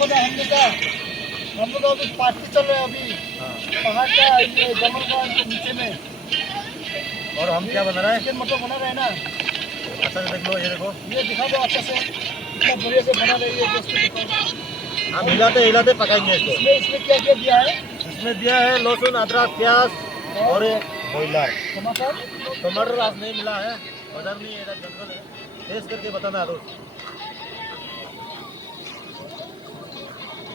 देखो ना हम लोग अभी पार्टी चल रहे हैं अभी पहाड़ का ये जंगल का नीचे में। और हम क्या बना रहे हैं? चिकन मटन बना रहे हैं ना। अच्छा से देख लो, ये देखो, ये दिखा दो अच्छा से, इतना बढ़िया से बना रही है दोस्तों दिखाओ। हम हिलाते हिलाते पकाएंगे इसको। इसमें क्या क्या दिया है? इसमें दिया है लहसुन, अदरक, प्याज और बॉयलर। टमाटर टमाटर आज नहीं मिला है, बाजार नहीं है, इधर जंगल है। टेस्ट करके बताना दोस्त।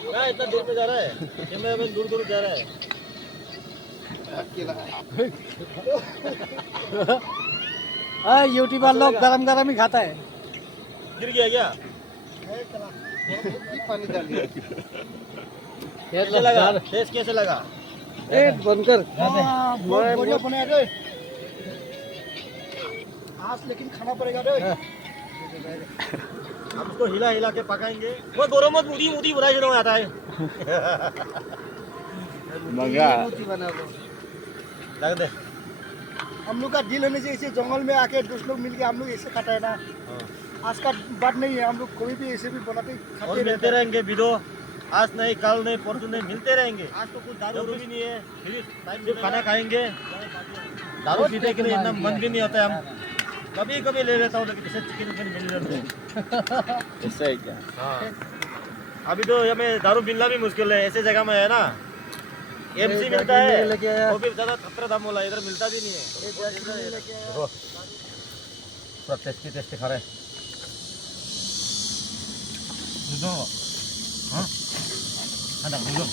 क्या इतना दूर में जा रहा है? कैमरा मैन दूर दूर जा रहा है। यूट्यूबर लोग गरम गरम ही खाता है। गिर गया क्या? पानी डाल दिया। कैसे लगा? टेस्ट कैसे लगा? बनकर बहुत बढ़िया बने रे। आज लेकिन खाना पड़ेगा रे। हम इसको हिला हिला के पकाएंगे। वो दोनों मत मुड़ी मुड़ी बुराई शुरू आता है। मगा लग दे। हम लोग का डील होने से इसे जंगल में आके दोस्त लोग मिलके हम लोग ऐसे खाता है ना। आज का बात नहीं है, हम लोग कोई भी ऐसे भी बनाते और खाते मिलते रहेंगे वीडियो। आज नहीं, कल नहीं, परसों नहीं, मिलते रहेंगे। आज तो कुछ दारू भी नहीं है, सिर्फ खाना खाएंगे। दारू पीते के लिए इतना मन भी नहीं होता है। हम कभी कभी ले लेता हूँ, लेकिन इसे चिकन विकन मिल जाता है। ऐसा है क्या? हाँ, अभी तो हमें दारू मिलना भी मुश्किल है, ऐसे जगह में है ना। एमसी मिलता है, वो भी ज़्यादा खतरा दाम वाला, इधर मिलता भी नहीं है। देखो, पूरा टेस्टी टेस्टी खा रहे हैं। हाँ, ada belum?